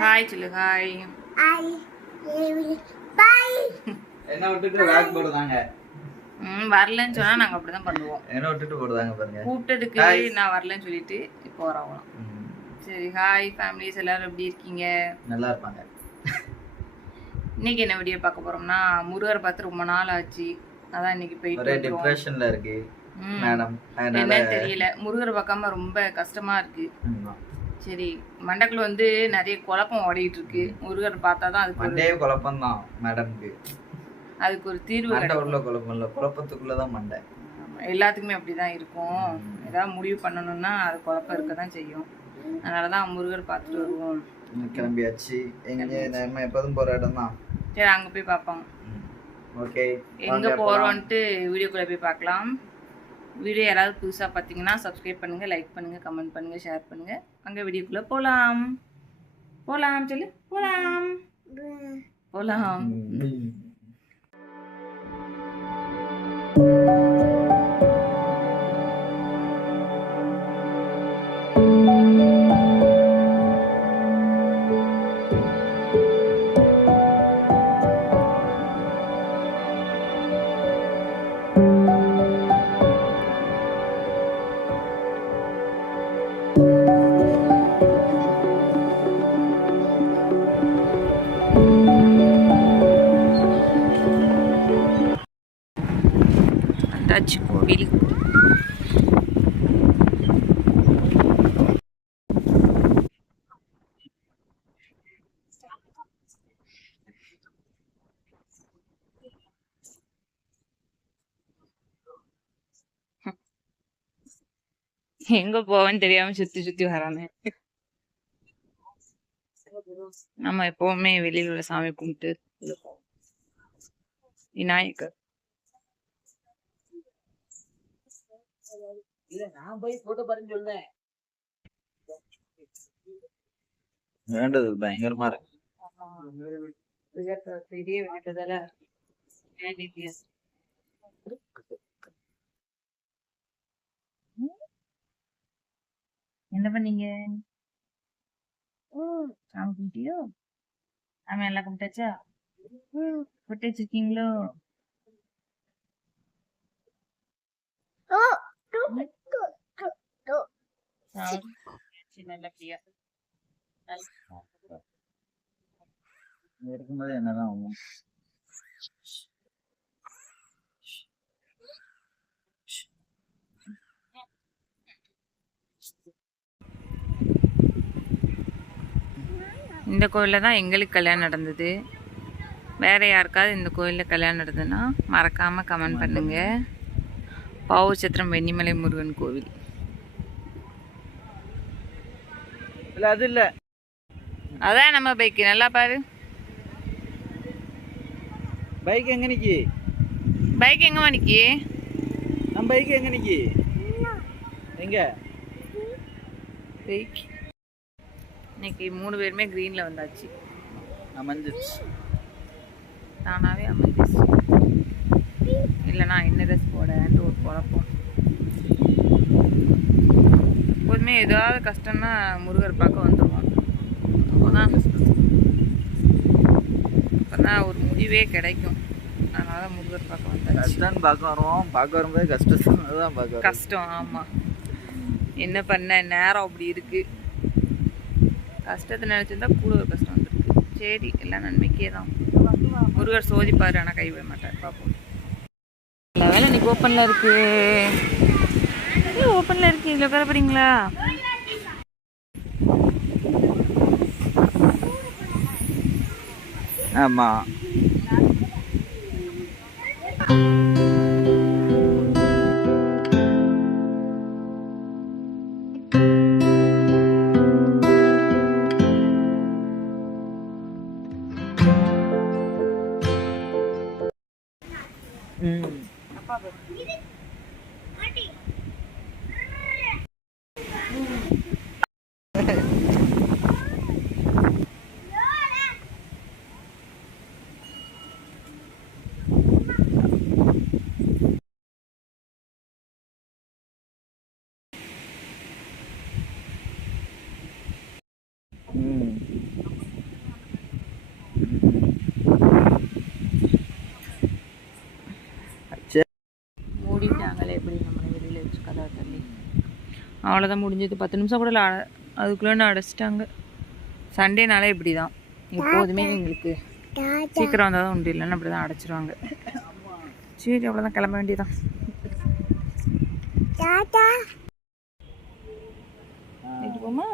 Hi சொல்லு hi என்ன விட்டுட்டு வேக் போடுதாங்க? ம் வரலன்னு சொன்னா நாங்க அப்படிதான் பண்ணுவோம். என்ன விட்டுட்டு போடுதாங்க பாருங்க. கூப்பிட்டதுக்கு. நான் வரலன்னு சொல்லிட்டு இப்போ வரோம். ம், சரி ஹாய் ஃபேமிலிஸ் எல்லாரும் எப்படி இருக்கீங்க? நல்லா இருப்பாங்க. இன்னைக்கு என்ன வீடியோ பார்க்க போறோம்னா முருகரை பார்த்து ரொம்ப நாள் ஆச்சு. அதான் இன்னைக்கு போயிட்டு. டிப்ரெஷன்ல இருக்கு. மேடம் என்னன்னு தெரியல. முருகரை பார்க்காம ரொம்ப கஷ்டமா இருக்கு. சரி மண்டக்குள்ள வந்து நிறைய குழப்பம் ஓடிட்டு இருக்கு முருகரை பார்த்தா தான் அதுக்கு மண்டே குழப்பம் தான் மேடம்க்கு. அதுக்கு ஒரு தீர்வு மண்டை. உள்ள குழப்பம் இல்ல குழப்பத்துக்குள்ளதான் மண்டை. ஆமா, எல்லாத்துக்குமே அப்படிதான் இருக்கும். ஏதாவது முடிவு பண்ணணும்னா அது குழப்பம் இருக்க தான் செய்யும். அதனால தான் முருகர் பார்த்துட்டு வருவோம். கிளம்பியாச்சு. எங்க நம்ம எப்போதும் போற இடம் தான் சரி அங்கே போய் பார்ப்போம். ஓகே. எங்கே போகிறோன்ட்டு வீடியோக்குள்ளே போய் பார்க்கலாம். வீடியோ யாராவது புதுசாக பார்த்தீங்கன்னா சப்ஸ்கிரைப் பண்ணுங்கள் லைக் பண்ணுங்கள் கமெண்ட் பண்ணுங்கள் ஷேர் பண்ணுங்கள் அங்கே வீடியோக்குள்ளே போகலாம் போகலாம் சொல்லு. போகலாம் போகலாம் வந்தாச்சு கோவில் எங்க போவேன்னு தெரியாம சுத்தி சுத்தி வரானே. நம்ம எப்பவுமே வெளியில உள்ள சாமி கும்பிட்டு விநாயகர். உள்ள போவோம். விநாயகர் வேண்டது பயங்கரமா இருக்கு. பெரிய வேண்டுதல என்ன பண்ணீங்க? சாமி கும்பிட்டியோ ஆமா எல்லாம் கும்பிட்டாச்சா? கும்பிட்டு வச்சிருக்கீங்களோ இருக்கும்போது என்னதான் ஆகும் இந்த கோயிலில் தான் எங்களுக்கு கல்யாணம் நடந்தது. வேற யாருக்காவது இந்த கோயிலில் கல்யாணம் நடந்ததுன்னா மறக்காமல் கமெண்ட் பண்ணுங்க. பாவச்சத்திரம் வெண்ணிமலை முருகன் கோவில். இல்ல அது இல்ல. அதான் நம்ம பைக்கு நல்லா பாரு. பைக் எங்க நிக்கி? பைக் எங்க மணிக்கு நம்ம பைக் எங்க நிக்கி? எங்க? பைக் இன்னைக்கு மூணு பேருமே க்ரீனில் வந்தாச்சு. அமைஞ்சிச்சு தானாகவே அமைஞ்சிச்சு இல்லைனா என்ன ட்ரெஸ் போடன்ட்டு குழப்பம் எப்போதுமே ஏதாவது கஷ்டம்னா முருகர் பார்க்க வந்துடுவோம் அப்போதான் அப்போதான் ஒரு முடிவே கிடைக்கும். அதனால தான் முருகர் பார்க்க வந்தாச்சு. கஷ்டம் பார்க்க வருவோம். பார்க்க வரும்போது கஷ்டம் தான் பார்க்க கஷ்டம் ஆமாம் என்ன பண்ண? நேரம் அப்படி இருக்கு. கஷ்டத்தை நினச்சிருந்தா கூட ஒரு கஷ்டம் வந்துருக்கு. சரி எல்லாம் நன்மைக்கே தான். முருகர் சோதிப்பாரு ஆனால் கைவிட மாட்டார். பார்ப்போம் வேலை இன்னைக்கு ஓப்பனில் இருக்கு. ஓப்பனில் இருக்கு. இதில் உட்கார போறீங்களா? ஆமா. ம் ம் சரி மூடிட்டாங்களே எப்படி நம்மளை வெளியில் தள்ளி அவ்வளோதான் முடிஞ்சது. பத்து நிமிஷம் கூட அதுக்குள்ளே அடைச்சிட்டாங்க. சண்டேனாலே இப்படி தான் எப்போதுமே எங்களுக்கு சீக்கிரம் வந்தால் தான் உண்டு இல்லைன்னு அப்படி தான் அடைச்சிருவாங்க. சரி அவ்வளோதான் கிளம்ப வேண்டியதான் போமா